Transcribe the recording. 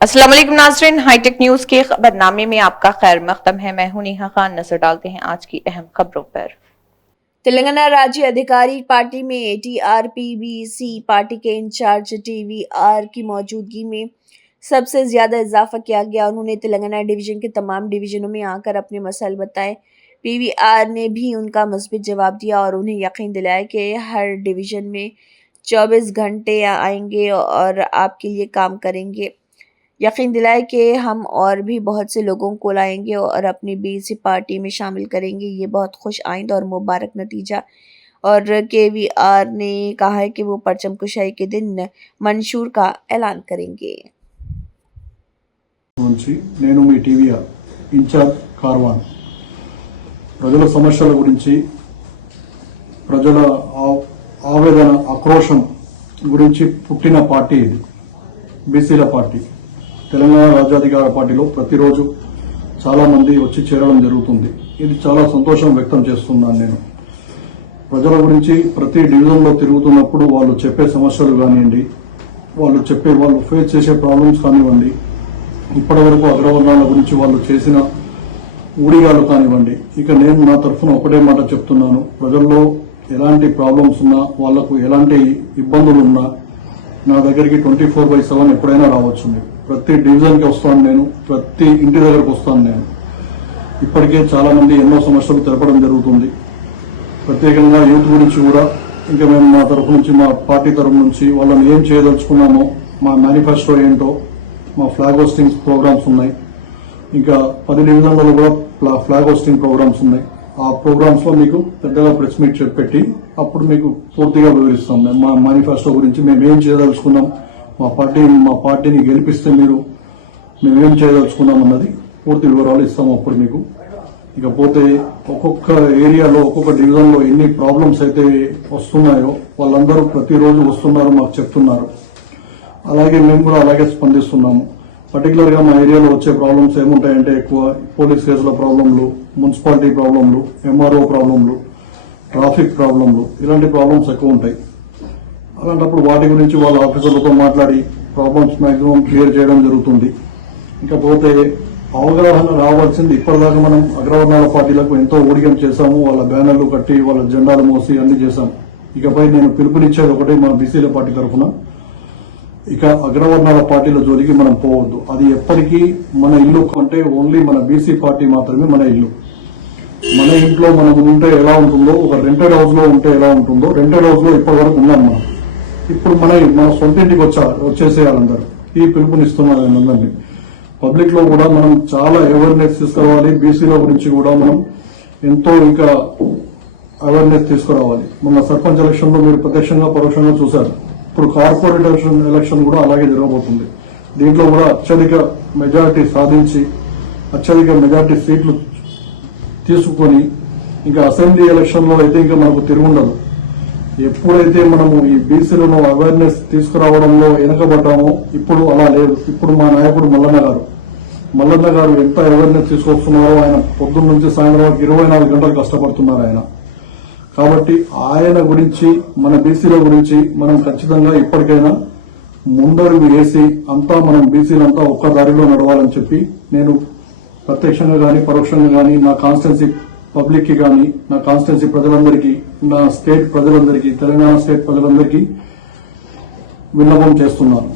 अस्सलाम वालेकुम नाज़रीन, हाईटेक न्यूज के खबरनामे में आपका खैर मकदम है। मैं हूं नेहा खान। नजर डालते हैं आज की अहम खबरों पर। तेलंगाना राज्य आधिकारिक पार्टी में टीआरपीबीसी पार्टी के इंचार्ज टीवीआर की मौजूदगी में सबसे ज्यादा इजाफा किया गया। उन्होंने तेलंगाना डिवीजन के तमाम डिवीजनों में आकर अपने मसाइल बताए। पीवीआर ने भी उनका मुस्बित जवाब दिया और उन्हें यकीन दिलाया कि हर डिवीजन में 24 घंटे आएंगे और आपके लिए काम करेंगे। यकीन दिलाया कि हम और भी बहुत से लोगों को लाएंगे और अपनी बीसी पार्टी में शामिल करेंगे। ये बहुत खुश आइंद और मुबारक नतीजा। और केवीआर ने कहा है कि वो परचम कुशाई के दिन मंशूर का ऐलान करेंगे। నేను మీ టీవీఆర్ ఇన్ఛార్జ్ కార్వాన్ ప్రజల సమస్యల గురించి ప్రజల ఆవేదన ఆక్రోశం గురించి పుట్టిన పార్టీ ఇది బీసీల పార్టీ తెలంగాణ రాజ్యాధికార పార్టీలో ప్రతిరోజు చాలా మంది వచ్చి చేరడం జరుగుతుంది ఇది చాలా సంతోషం వ్యక్తం చేస్తున్నాను నేను ప్రజల గురించి ప్రతి డివిజన్లో తిరుగుతున్నప్పుడు వాళ్ళు చెప్పే సమస్యలు కానివ్వండి వాళ్ళు ఫేస్ చేసే ప్రాబ్లమ్స్ కానివ్వండి ఇప్పటివరకు అగ్రవర్ణాల గురించి వాళ్ళు చేసిన ఊడిగాలు కానివ్వండి ఇక నేను నా తరఫున ఒకటే మాట చెప్తున్నాను ప్రజల్లో ఎలాంటి ప్రాబ్లమ్స్ ఉన్నా వాళ్లకు ఎలాంటి ఇబ్బందులు ఉన్నా నా దగ్గరికి 24/7 ఎప్పుడైనా రావచ్చు మీరు ప్రతి డివిజన్కి వస్తాను నేను ప్రతి ఇంటి దగ్గరకు వస్తాను నేను ఇప్పటికే చాలా మంది ఎన్నో సమస్యలు తెలపడం జరుగుతుంది ప్రత్యేకంగా యూత్ గురించి కూడా ఇంకా మేము మా తరఫు నుంచి మా పార్టీ తరఫు నుంచి వాళ్ళని ఏం చేయదలుచుకున్నామో మా మేనిఫెస్టో ఏంటో మా ఫ్లాగ్ హోస్టింగ్ ప్రోగ్రామ్స్ ఉన్నాయి ఇంకా 10 డివిజన్లలో కూడా ఫ్లాగ్ హోస్టింగ్ ప్రోగ్రామ్స్ ఉన్నాయి ఆ ప్రోగ్రామ్స్ లో మీకు పెద్దగా ప్రెస్ మీట్ పెట్టి అప్పుడు మీకు పూర్తిగా వివరిస్తాం మా మేనిఫెస్టో గురించి మేము ఏం చేయదలుచుకున్నాం మా పార్టీని గెలిపిస్తే మేమేం చేయదలుచుకున్నాం అన్నది పూర్తి వివరాలు ఇస్తాం అప్పుడు మీకు ఇకపోతే ఒక్కొక్క ఏరియాలో ఒక్కొక్క డివిజన్ లో ఎన్ని ప్రాబ్లమ్స్ అయితే వస్తున్నాయో వాళ్ళందరూ ప్రతిరోజు వస్తున్నారు మాకు చెప్తున్నారు అలాగే మేము కూడా అలాగే స్పందిస్తున్నాము పర్టికులర్ గా మా ఏరియాలో వచ్చే ప్రాబ్లమ్స్ ఏముంటాయంటే ఎక్కువ పోలీస్ కేసుల ప్రాబ్లంలు మున్సిపాలిటీ ప్రాబ్లంలు ఎంఆర్ఓ ప్రాబ్లంలు ట్రాఫిక్ ప్రాబ్లంలు ఇలాంటి ప్రాబ్లమ్స్ ఎక్కువ ఉంటాయి అలాంటప్పుడు వాటి గురించి వాళ్ళ ఆఫీసర్లతో మాట్లాడి ప్రాబ్లమ్స్ మాక్సిమం క్లియర్ చేయడం జరుగుతుంది ఇకపోతే అవగాహన రావాల్సింది ఇప్పటిదాకా మనం అగ్రవర్ణాల పార్టీలకు ఎంతో ఊడిగం చేశాము వాళ్ళ బ్యానర్లు కట్టి వాళ్ళ జెండాలు మోసి అన్ని చేశాం ఇకపై నేను పిలుపునిచ్చేది ఒకటి మన బీసీల పార్టీ తరఫున ఇక అగ్రవర్ణాల పార్టీల జోలికి మనం పోవద్దు అది ఎప్పటికీ మన ఇల్లు అంటే ఓన్లీ మన బీసీ పార్టీ మాత్రమే మన ఇల్లు మన ఇంట్లో మనం ఉంటే ఎలా ఉంటుందో ఒక రెంటెడ్ హౌస్ లో ఉంటే ఎలా ఉంటుందో రెంటెడ్ హౌస్ లో ఇప్పటి వరకు ఉన్నాం మనం ఇప్పుడు మన సొంత ఇంటికి వచ్చేసేయాలందరూ ఈ పిలుపునిస్తున్నారు అందరినీ పబ్లిక్ లో కూడా మనం చాలా అవేర్నెస్ తీసుకురావాలి బీసీల గురించి కూడా మనం ఎంతో ఇంకా అవేర్నెస్ తీసుకురావాలి మొన్న సర్పంచ్ ఎలక్షన్ లో మీరు ప్రత్యక్షంగా పరోక్షంగా చూశారు ఇప్పుడు కార్పొరేషన్ ఎలక్షన్ కూడా అలాగే జరగబోతుంది దీంట్లో కూడా అత్యధిక మెజారిటీ సాధించి అత్యధిక మెజారిటీ సీట్లు తీసుకుని ఇంకా అసెంబ్లీ ఎలక్షన్ లో అయితే ఇంకా మనకు తిరుగుండదు ఎప్పుడైతే మనము ఈ బీసీలను అవేర్నెస్ తీసుకురావడంలో వెనకబడ్డామో ఇప్పుడు అలా లేదు ఇప్పుడు మా నాయకుడు మల్లన్న గారు ఎంత అవేర్నెస్ తీసుకొస్తున్నారో ఆయన పొద్దున్న నుంచి సాయంత్రం వరకు 24 గంటలు కష్టపడుతున్నారు ఆయన కాబట్టి ఆయన గురించి మన బీసీల గురించి మనం ఖచ్చితంగా ఇప్పటికైనా ముందడుగు వేసి అంతా మనం బీసీలంతా ఒక్క దారిలో నడవాలని చెప్పి నేను ప్రత్యక్షంగా గాని పరోక్షంగా గాని నా కాన్స్టిట్యున్సీ పబ్లిక్ కి గాని నా కాన్స్టిట్యున్సీ ప్రజలందరికీ నా స్టేట్ ప్రజలందరికీ తెలంగాణ స్టేట్ ప్రజలందరికీ విన్నపం చేస్తున్నాను